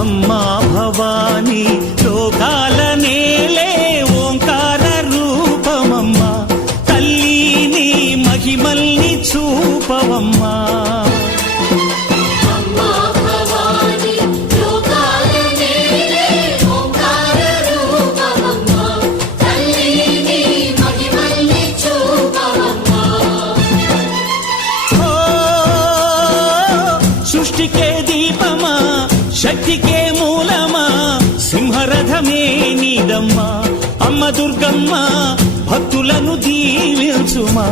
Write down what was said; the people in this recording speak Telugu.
అమ్మా భవానీ లోకాల నేలే ఓంకార రూపమమ్మా, తల్లి నీ మహిమల్ని చూపవమ్మా. సృష్టికే దీపమా, శక్తికే మూలమా, సింహరథమే నీదమ్మా. అమ్మ దుర్గమ్మ భక్తులను దీవించుమా.